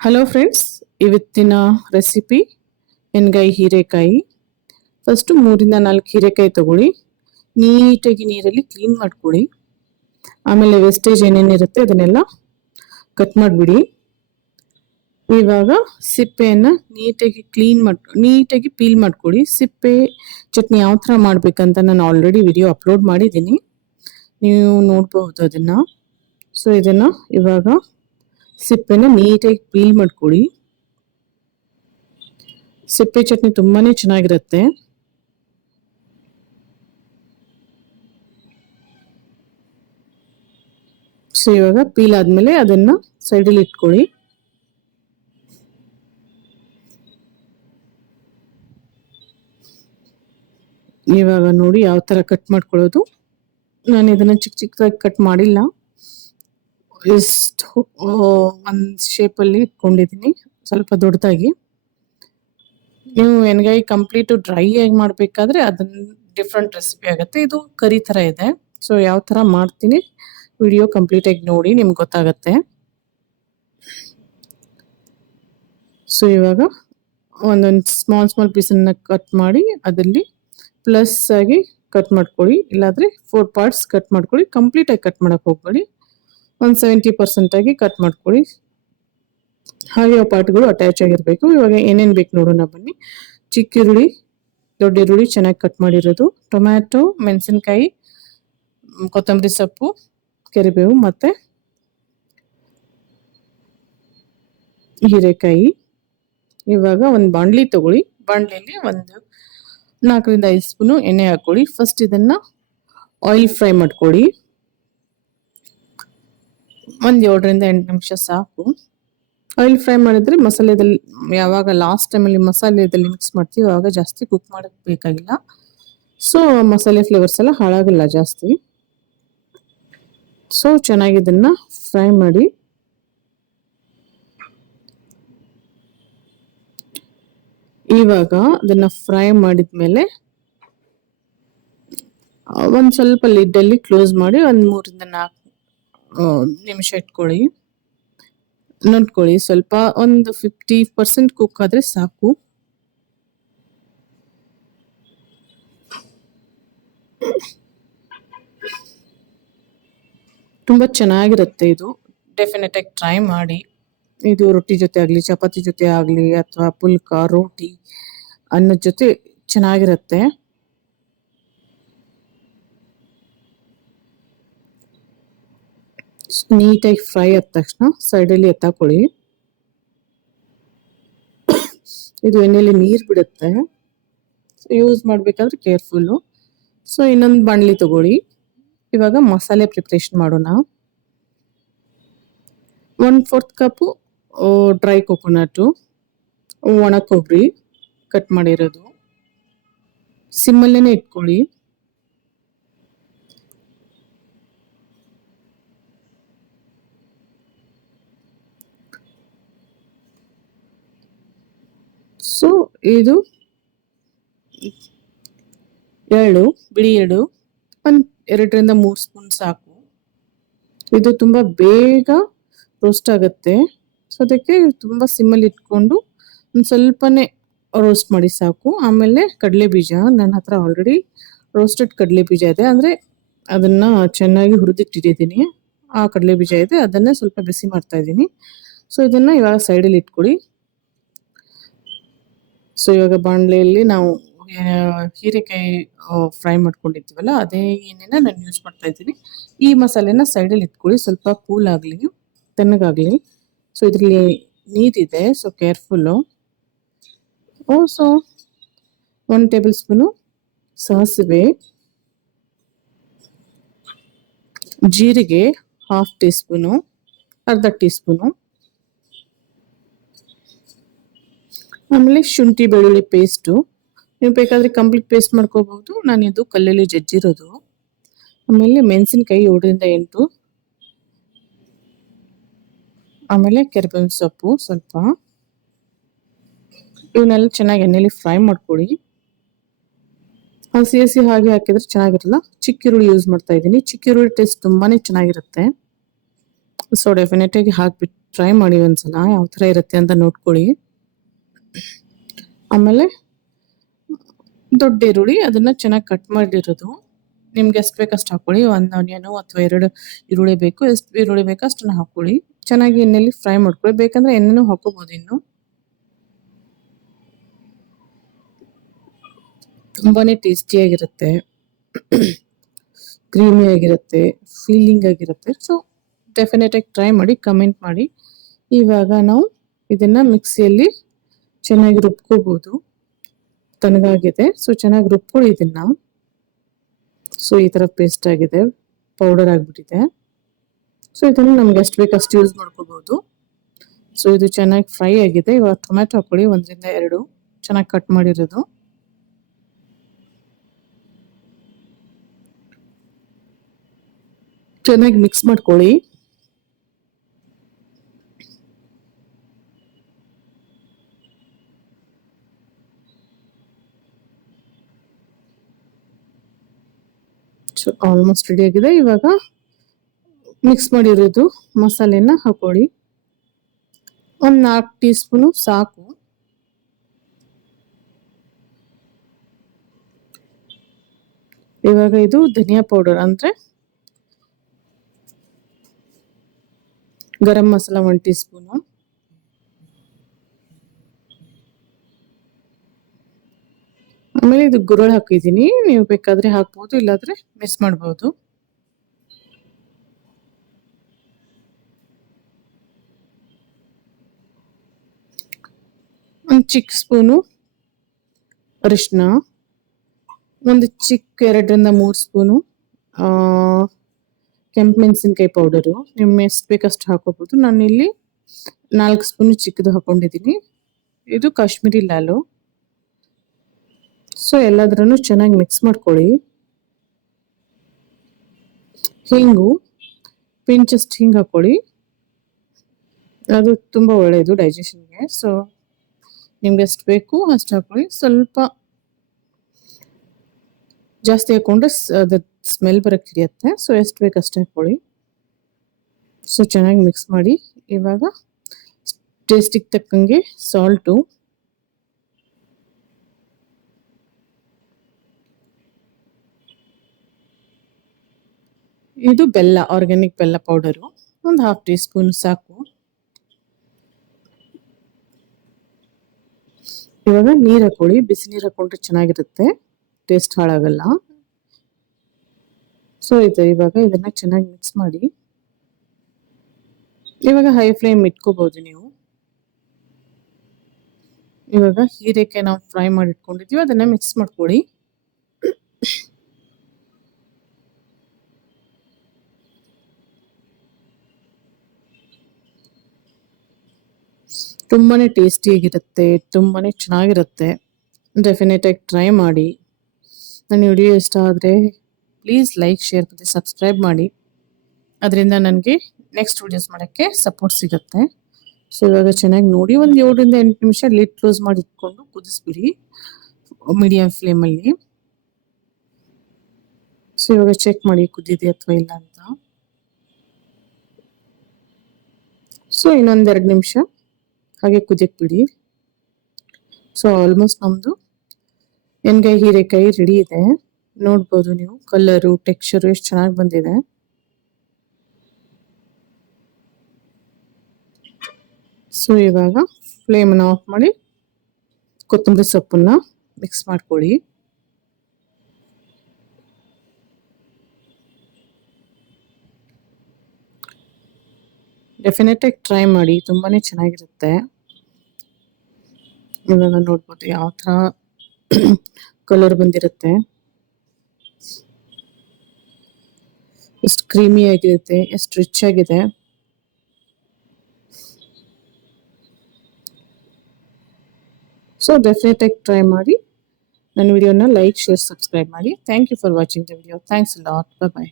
Hello friends, ಇವತ್ತಿನ recipe ಎಣ್ಗಾಯಿ ಹೀರೆಕಾಯಿ. ಫಸ್ಟು 3-4 ಹೀರೆಕಾಯಿ ತಗೊಳ್ಳಿ, ನೀಟಾಗಿ ನೀರಲ್ಲಿ ಕ್ಲೀನ್ ಮಾಡ್ಕೊಳ್ಳಿ. ಆಮೇಲೆ ವೇಸ್ಟೇಜ್ ಏನೇನಿರುತ್ತೆ ಅದನ್ನೆಲ್ಲ ಕಟ್ ಮಾಡಿಬಿಡಿ. ಇವಾಗ ಸಿಪ್ಪೆಯನ್ನು ನೀಟಾಗಿ ಪೀಲ್ ಮಾಡ್ಕೊಳ್ಳಿ. ಸಿಪ್ಪೆ ಚಟ್ನಿ ಯಾವ ಥರ ಮಾಡ್ಬೇಕಂತ ನಾನು ಆಲ್ರೆಡಿ ವಿಡಿಯೋ ಅಪ್ಲೋಡ್ ಮಾಡಿದ್ದೀನಿ, ನೀವು ನೋಡ್ಬಹುದು ಅದನ್ನು. ಸೊ ಇದನ್ನು ಇವಾಗ ಸಿಪ್ಪೆನ ನೀಟಾಗಿ ಪೀಲ್ ಮಾಡ್ಕೊಳ್ಳಿ. ಸಿಪ್ಪೆ ಚಟ್ನಿ ತುಂಬಾನೇ ಚೆನ್ನಾಗಿರುತ್ತೆ. ಸೊ ಇವಾಗ ಪೀಲ್ ಆದ್ಮೇಲೆ ಅದನ್ನ ಸೈಡಲ್ಲಿ ಇಟ್ಕೊಳ್ಳಿ. ಇವಾಗ ನೋಡಿ ಯಾವ ತರ ಕಟ್ ಮಾಡ್ಕೊಳ್ಳೋದು. ನಾನು ಇದನ್ನ ಚಿಕ್ಕ ಚಿಕ್ಕದಾಗಿ ಕಟ್ ಮಾಡಿಲ್ಲ, ಇಷ್ಟು ಒಂದು ಶೇಪಲ್ಲಿ ಇಟ್ಕೊಂಡಿದ್ದೀನಿ, ಸ್ವಲ್ಪ ದೊಡ್ಡದಾಗಿ. ನೀವು ಎಣ್ಗಾಯಿ ಕಂಪ್ಲೀಟ್ ಡ್ರೈ ಆಗಿ ಮಾಡಬೇಕಾದ್ರೆ ಅದನ್ನ ಡಿಫ್ರೆಂಟ್ ರೆಸಿಪಿ ಆಗುತ್ತೆ. ಇದು ಕರಿ ಥರ ಇದೆ. ಸೊ ಯಾವ ಥರ ಮಾಡ್ತೀನಿ ವಿಡಿಯೋ ಕಂಪ್ಲೀಟ್ ಆಗಿ ನೋಡಿ, ನಿಮ್ಗೆ ಗೊತ್ತಾಗತ್ತೆ. ಸೊ ಇವಾಗ ಒಂದೊಂದು ಸ್ಮಾಲ್ ಪೀಸನ್ನು ಕಟ್ ಮಾಡಿ ಅದರಲ್ಲಿ ಪ್ಲಸ್ ಆಗಿ ಕಟ್ ಮಾಡ್ಕೊಳ್ಳಿ, ಇಲ್ಲಾಂದರೆ 4 ಪಾರ್ಟ್ಸ್ ಕಟ್ ಮಾಡ್ಕೊಳ್ಳಿ. ಕಂಪ್ಲೀಟಾಗಿ ಕಟ್ ಮಾಡೋಕ್ಕೆ ಹೋಗ್ಬೇಡಿ, ಒಂದು 70% ಆಗಿ ಕಟ್ ಮಾಡ್ಕೊಳ್ಳಿ. ಹಾಗೆ ಆ ಪಾರ್ಟ್ಗಳು ಅಟ್ಯಾಚ್ ಆಗಿರಬೇಕು. ಇವಾಗ ಏನೇನು ಬೇಕು ನೋಡೋಣ ಬನ್ನಿ. ಚಿಕ್ಕ ಈರುಳ್ಳಿ, ದೊಡ್ಡ ಈರುಳ್ಳಿ ಚೆನ್ನಾಗಿ ಕಟ್ ಮಾಡಿರೋದು, ಟೊಮ್ಯಾಟೊ, ಮೆಣಸಿನ್ಕಾಯಿ, ಕೊತ್ತಂಬರಿ ಸೊಪ್ಪು, ಕರಿಬೇವು ಮತ್ತು ಹೀರೆಕಾಯಿ. ಇವಾಗ ಒಂದು ಬಾಣಲಿ ತಗೊಳ್ಳಿ. ಬಾಣಲಿಯಲ್ಲಿ ಒಂದು 4-5 ಸ್ಪೂನು ಎಣ್ಣೆ ಹಾಕೊಳ್ಳಿ. ಫಸ್ಟ್ ಇದನ್ನು ಆಯಿಲ್ ಫ್ರೈ ಮಾಡ್ಕೊಳ್ಳಿ. ಒಂದು 7-8 ನಿಮಿಷ ಸಾಕು. ಆಯಿಲ್ ಫ್ರೈ ಮಾಡಿದ್ರೆ ಮಸಾಲೆದಲ್ಲಿ ಯಾವಾಗ ಲಾಸ್ಟ್ ಟೈಮಲ್ಲಿ ಮಸಾಲೆದಲ್ಲಿ ಮಿಕ್ಸ್ ಮಾಡ್ತೀವಿ ಆವಾಗ ಜಾಸ್ತಿ ಕುಕ್ ಮಾಡೋಕ್ಕೆ ಬೇಕಾಗಿಲ್ಲ. ಸೊ ಮಸಾಲೆ ಫ್ಲೇವರ್ಸ್ ಎಲ್ಲ ಹಾಳಾಗಲ್ಲ ಜಾಸ್ತಿ. ಸೊ ಚೆನ್ನಾಗಿ ಇದನ್ನು ಫ್ರೈ ಮಾಡಿ. ಇವಾಗ ಅದನ್ನು ಫ್ರೈ ಮಾಡಿದ್ಮೇಲೆ ಒಂದು ಸ್ವಲ್ಪ ಲಿಡ್ಡಲ್ಲಿ ಕ್ಲೋಸ್ ಮಾಡಿ ಒಂದು 3-4 ನಿಮಿಷ ಇಟ್ಕೊಳ್ಳಿ. ನೋಡ್ಕೊಳ್ಳಿ, ಸ್ವಲ್ಪ ಒಂದು 50% ಕುಕ್ ಆದರೆ ಸಾಕು. ತುಂಬ ಚೆನ್ನಾಗಿರುತ್ತೆ ಇದು. ಡೆಫಿನೆಟ್ ಆಗಿ ಟ್ರೈ ಮಾಡಿ. ಇದು ರೊಟ್ಟಿ ಜೊತೆ ಆಗಲಿ, ಚಪಾತಿ ಜೊತೆ ಆಗಲಿ, ಅಥವಾ ಪುಲ್ಕ, ರೋಟಿ, ಅನ್ನದ ಜೊತೆ ಚೆನ್ನಾಗಿರುತ್ತೆ. ನೀಟಾಗಿ ಫ್ರೈ ಆದ ತಕ್ಷಣ ಸೈಡಲ್ಲಿ ಎತ್ತಾಕೊಳ್ಳಿ. ಇದು ಎಣ್ಣೆಯಲ್ಲಿ ನೀರು ಬಿಡುತ್ತೆ, ಯೂಸ್ ಮಾಡಬೇಕಾದ್ರೆ ಕೇರ್ಫುಲ್ಲು. ಸೊ ಇನ್ನೊಂದು ಬಾಣಲಿ ತಗೊಳ್ಳಿ. ಇವಾಗ ಮಸಾಲೆ ಪ್ರಿಪ್ರೇಷನ್ ಮಾಡೋಣ. 1/4 ಕಪ್ಪು ಡ್ರೈ ಕೊಕೊನಟು, ಒಣ ಕೊಬ್ಬರಿ ಕಟ್ ಮಾಡಿರೋದು, ಸಿಮ್ಮಲ್ಲೇ ಇಟ್ಕೊಳ್ಳಿ. ಸೊ ಇದು ಬಿಳಿ ಎಳ್ಳು ಒಂದು 2-3 ಸ್ಪೂನ್ ಸಾಕು. ಇದು ತುಂಬ ಬೇಗ ರೋಸ್ಟ್ ಆಗುತ್ತೆ. ಸೊ ಅದಕ್ಕೆ ತುಂಬ ಸಿಮ್ಮಲ್ಲಿ ಇಟ್ಕೊಂಡು ಒಂದು ಸ್ವಲ್ಪನೇ ರೋಸ್ಟ್ ಮಾಡಿ ಸಾಕು. ಆಮೇಲೆ ಕಡಲೆ ಬೀಜ, ನನ್ನ ಹತ್ರ ಆಲ್ರೆಡಿ ರೋಸ್ಟೆಡ್ ಕಡಲೆ ಬೀಜ ಇದೆ, ಅಂದರೆ ಅದನ್ನು ಚೆನ್ನಾಗಿ ಹುರಿದಿಟ್ಟಿದ್ದೀನಿ. ಆ ಕಡಲೆ ಬೀಜ ಇದೆ, ಅದನ್ನೇ ಸ್ವಲ್ಪ ಬಿಸಿ ಮಾಡ್ತಾ ಇದ್ದೀನಿ. ಸೊ ಇದನ್ನು ಇವಾಗ ಸೈಡಲ್ಲಿ ಇಟ್ಕೊಳ್ಳಿ. ಸೊ ಇವಾಗ ಬಾಣಲೆಯಲ್ಲಿ ನಾವು ಹೀರೆಕಾಯಿ ಫ್ರೈ ಮಾಡ್ಕೊಂಡಿರ್ತೀವಲ್ಲ, ಅದೇ ಎಣ್ಣೆನ ನಾನು ಯೂಸ್ ಮಾಡ್ತಾ ಇದ್ದೀನಿ. ಈ ಮಸಾಲೆನ ಸೈಡಲ್ಲಿ ಇಟ್ಕೊಳ್ಳಿ, ಸ್ವಲ್ಪ ಕೂಲ್ ಆಗಲಿ, ತಣ್ಣಗಾಗಲಿ. ಸೊ ಇದರಲ್ಲಿ ನೀರಿದೆ, so careful. So 1 table spoon ಸಾಸಿವೆ, ಜೀರಿಗೆ 1/2 ಟೀ ಸ್ಪೂನು, ಅರ್ಧ ಟೀ ಸ್ಪೂನು, ಆಮೇಲೆ ಶುಂಠಿ ಬೆಳ್ಳುಳ್ಳಿ ಪೇಸ್ಟು. ನೀವು ಬೇಕಾದರೆ ಕಂಪ್ಲೀಟ್ ಪೇಸ್ಟ್ ಮಾಡ್ಕೋಬಹುದು, ನಾನು ಇದು ಕಲ್ಲಲ್ಲಿ ಜಜ್ಜಿರೋದು. ಆಮೇಲೆ ಮೆಣಸಿನ್ಕಾಯಿ 7-8, ಆಮೇಲೆ ಕರಿಬೇವಿನ ಸೊಪ್ಪು ಸ್ವಲ್ಪ. ಇವನ್ನೆಲ್ಲ ಚೆನ್ನಾಗಿ ಎಣ್ಣೆಯಲ್ಲಿ ಫ್ರೈ ಮಾಡ್ಕೊಳ್ಳಿ. ಹಸಿ ಹಾಗೆ ಹಾಕಿದ್ರೆ ಚೆನ್ನಾಗಿರಲ್ಲ. ಚಿಕ್ಕ ಈರುಳ್ಳಿ ಯೂಸ್ ಮಾಡ್ತಾ ಇದ್ದೀನಿ. ಚಿಕ್ಕ ಈರುಳ್ಳಿ ಟೇಸ್ಟ್ ತುಂಬಾನೇ ಚೆನ್ನಾಗಿರುತ್ತೆ. ಸೊ ಡೆಫಿನೆಟ್ ಆಗಿ ಟ್ರೈ ಮಾಡಿ ಒಂದ್ಸಲ ಯಾವ ಥರ ಇರುತ್ತೆ ಅಂತ ನೋಡ್ಕೊಳ್ಳಿ. ಆಮೇಲೆ ದೊಡ್ಡ ಈರುಳ್ಳಿ ಅದನ್ನ ಚೆನ್ನಾಗಿ ಕಟ್ ಮಾಡಿರೋದು, ನಿಮ್ಗೆ ಎಷ್ಟು ಬೇಕಷ್ಟು ಹಾಕೊಳ್ಳಿ. ಒಂದು ಆನಿಯನು ಅಥವಾ 2 ಈರುಳ್ಳಿ ಬೇಕು, ಎಷ್ಟು ಈರುಳ್ಳಿ ಬೇಕೋ ಅಷ್ಟನ್ನ ಹಾಕೊಳ್ಳಿ. ಚೆನ್ನಾಗಿ ಎಣ್ಣೆಲಿ ಫ್ರೈ ಮಾಡ್ಕೊಳ್ಳಿ, ಬೇಕಂದ್ರೆ ಎಣ್ಣೆನೂ ಹಾಕೋಬಹುದು. ಇನ್ನು ತುಂಬಾನೇ ಟೇಸ್ಟಿಯಾಗಿರುತ್ತೆ, ಕ್ರೀಮಿ ಆಗಿರುತ್ತೆ, ಫೀಲಿಂಗ್ ಆಗಿರುತ್ತೆ. ಸೊ ಡೆಫಿನೆಟ್ ಆಗಿ ಟ್ರೈ ಮಾಡಿ, ಕಮೆಂಟ್ ಮಾಡಿ. ಇವಾಗ ನಾವು ಇದನ್ನ ಮಿಕ್ಸಿಯಲ್ಲಿ ಚೆನ್ನಾಗಿ ರುಬ್ಕೋಬಹುದು. ತಣ್ಣಗಾಗಿದೆ, ಸೊ ಚೆನ್ನಾಗಿ ರುಬ್ಕೊಳ್ಳಿ ಇದನ್ನ. ಸೊ ಈ ತರ ಪೇಸ್ಟ್ ಆಗಿದೆ, ಪೌಡರ್ ಆಗಿಬಿಟ್ಟಿದೆ. ಸೊ ಇದನ್ನು ನಮ್ಗೆ ಎಷ್ಟು ಬೇಕು ಅಷ್ಟು ಯೂಸ್ ಮಾಡ್ಕೋಬಹುದು. ಸೊ ಇದು ಚೆನ್ನಾಗಿ ಫ್ರೈ ಆಗಿದೆ. ಇವಾಗ ಟೊಮ್ಯಾಟೊ ಹಾಕೊಳ್ಳಿ, 1 ರಿಂದ 2 ಚೆನ್ನಾಗಿ ಕಟ್ ಮಾಡಿರೋದು. ಚೆನ್ನಾಗಿ ಮಿಕ್ಸ್ ಮಾಡ್ಕೊಳ್ಳಿ. ಆಲ್ಮೋಸ್ಟ್ ರೆಡಿ ಆಗಿದೆ. ಇವಾಗ ಮಿಕ್ಸ್ ಮಾಡಿರೋದು ಮಸಾಲೆನ ಹಾಕೊಳ್ಳಿ. 4 ಟೀ ಸ್ಪೂನು ಸಾಕು. ಇವಾಗ ಇದು ಧನಿಯಾ ಪೌಡರ್ ಅಂದ್ರೆ ಗರಂ ಮಸಾಲ 1 ಟೀ ಸ್ಪೂನು. ಆಮೇಲೆ ಇದು ಗುರಳ್ ಹಾಕಿದೀನಿ, ನೀವು ಬೇಕಾದ್ರೆ ಹಾಕ್ಬೋದು, ಇಲ್ಲಾದ್ರೆ ಮಿಸ್ ಮಾಡಬಹುದು. ಒಂದು ಚಿಕ್ಕ ಸ್ಪೂನು ಅರಿಶಿನ, ಒಂದು ಚಿಕ್ಕ 2 ರಿಂದ 3 ಸ್ಪೂನು ಕೆಂಪು ಮೆಣಸಿನ್ಕಾಯಿ ಪೌಡರು. ನಿಮ್ಗೆ ಎಷ್ಟು ಬೇಕಷ್ಟು ಹಾಕೋಬಹುದು. ನಾನು ಇಲ್ಲಿ 4 ಸ್ಪೂನು ಚಿಕ್ಕದು ಹಾಕೊಂಡಿದ್ದೀನಿ. ಇದು ಕಾಶ್ಮೀರಿ ಲಾಲು. ಸೊ ಎಲ್ಲಾದ್ರೂ ಚೆನ್ನಾಗಿ ಮಿಕ್ಸ್ ಮಾಡ್ಕೊಳ್ಳಿ. ಹಿಂಗು ಪಿಂಚಸ್ಟ್ ಹಿಂಗ್ ಹಾಕೊಳ್ಳಿ, ಅದು ತುಂಬಾ ಒಳ್ಳೆಯದು ಡೈಜೆಷನ್ಗೆ. ಸೊ ನಿಮ್ಗೆ ಎಷ್ಟು ಬೇಕು ಅಷ್ಟು ಹಾಕೊಳ್ಳಿ. ಸ್ವಲ್ಪ ಜಾಸ್ತಿ ಹಾಕೊಂಡ್ರೆ ಅದ್ರ ಸ್ಮೆಲ್ ಬರಕ್ಕೆ ಹಿಡಿಯುತ್ತೆ. ಸೊ ಎಷ್ಟು ಬೇಕು ಅಷ್ಟು ಹಾಕೊಳ್ಳಿ. ಸೊ ಚೆನ್ನಾಗಿ ಮಿಕ್ಸ್ ಮಾಡಿ. ಇವಾಗ ಟೇಸ್ಟಿಗೆ ತಕ್ಕಂಗೆ ಸಾಲ್ಟು, ಇದು ಬೆಲ್ಲ, ಆರ್ಗ್ಯಾನಿಕ್ ಬೆಲ್ಲ ಪೌಡರು, ಒಂದು 1/2 ಟೀ ಸ್ಪೂನ್ ಸಾಕು. ಇವಾಗ ನೀರು ಹಾಕೊಳ್ಳಿ, ಬಿಸಿ ನೀರು ಹಾಕೊಂಡ್ರೆ ಚೆನ್ನಾಗಿರುತ್ತೆ, ಟೇಸ್ಟ್ ಹಾಳಾಗಲ್ಲ. ಸೊ ಇವಾಗ ಇದನ್ನ ಚೆನ್ನಾಗಿ ಮಿಕ್ಸ್ ಮಾಡಿ. ಇವಾಗ ಹೈ ಫ್ಲೇಮ್ ಇಟ್ಕೋಬಹುದು ನೀವು. ಇವಾಗ ಹೀರೆಕಾಯಿ ನಾವು ಫ್ರೈ ಮಾಡಿ ಇಟ್ಕೊಂಡಿದೀವಿ, ಅದನ್ನ ಮಿಕ್ಸ್ ಮಾಡ್ಕೊಳ್ಳಿ. ತುಂಬಾನೇ ಟೇಸ್ಟಿಯಾಗಿರುತ್ತೆ, ತುಂಬಾನೇ ಚೆನ್ನಾಗಿರುತ್ತೆ. ಡೆಫಿನೆಟ್ ಆಗಿ ಟ್ರೈ ಮಾಡಿ. ನನ್ನ ವಿಡಿಯೋ ಇಷ್ಟ ಆದರೆ ಪ್ಲೀಸ್ ಲೈಕ್, ಶೇರ್ ಮತ್ತು ಸಬ್ಸ್ಕ್ರೈಬ್ ಮಾಡಿ. ಅದರಿಂದ ನನಗೆ ನೆಕ್ಸ್ಟ್ ವಿಡಿಯೋಸ್ ಮಾಡೋಕ್ಕೆ ಸಪೋರ್ಟ್ ಸಿಗುತ್ತೆ. ಸೊ ಇವಾಗ ಚೆನ್ನಾಗಿ ನೋಡಿ, ಒಂದು 7 ರಿಂದ 8 ನಿಮಿಷ ಲಿಡ್ ಕ್ಲೋಸ್ ಮಾಡಿ ಇಟ್ಕೊಂಡು ಕುದಿಸ್ಬಿಡಿ ಮೀಡಿಯಂ ಫ್ಲೇಮಲ್ಲಿ. ಸೊ ಇವಾಗ ಚೆಕ್ ಮಾಡಿ ಕುದಿದೆ ಅಥವಾ ಇಲ್ಲ ಅಂತ. ಸೊ ಇನ್ನೊಂದು 2 ನಿಮಿಷ ಹಾಗೆ ಕುದಿಯಕ್ಕೆ ಬಿಡಿ. ಸೊ ಆಲ್ಮೋಸ್ಟ್ ನಮ್ಮದು ಎಣ್ಗಾಯಿ ಹೀರೆಕಾಯಿ ರೆಡಿ ಇದೆ. ನೋಡ್ಬೋದು ನೀವು, ಕಲರು ಟೆಕ್ಸ್ಚರು ಎಷ್ಟು ಚೆನ್ನಾಗಿ ಬಂದಿದೆ. ಸೊ ಇವಾಗ ಫ್ಲೇಮನ್ನು ಆಫ್ ಮಾಡಿ ಕೊತ್ತಂಬರಿ ಸೊಪ್ಪನ್ನ ಮಿಕ್ಸ್ ಮಾಡ್ಕೊಳ್ಳಿ. ಡೆಫಿನೆಟ್ ಆಗಿ ಟ್ರೈ ಮಾಡಿ, ತುಂಬಾನೇ ಚೆನ್ನಾಗಿರುತ್ತೆ. ಇವಾಗ ನೋಡ್ಬೋದು ಯಾವ ಥರ ಕಲರ್ ಬಂದಿರುತ್ತೆ, ಎಷ್ಟು ಕ್ರೀಮಿ ಆಗಿರುತ್ತೆ, ಎಷ್ಟು ರಿಚ್ ಆಗಿದೆ. ಸೊ ಡೆಫಿನೆಟ್ ಆಗಿ ಟ್ರೈ ಮಾಡಿ. ನನ್ನ ವಿಡಿಯೋನ ಲೈಕ್, ಶೇರ್, ಸಬ್ಸ್ಕ್ರೈಬ್ ಮಾಡಿ. Thank you for watching the video. Thanks a lot. Bye by.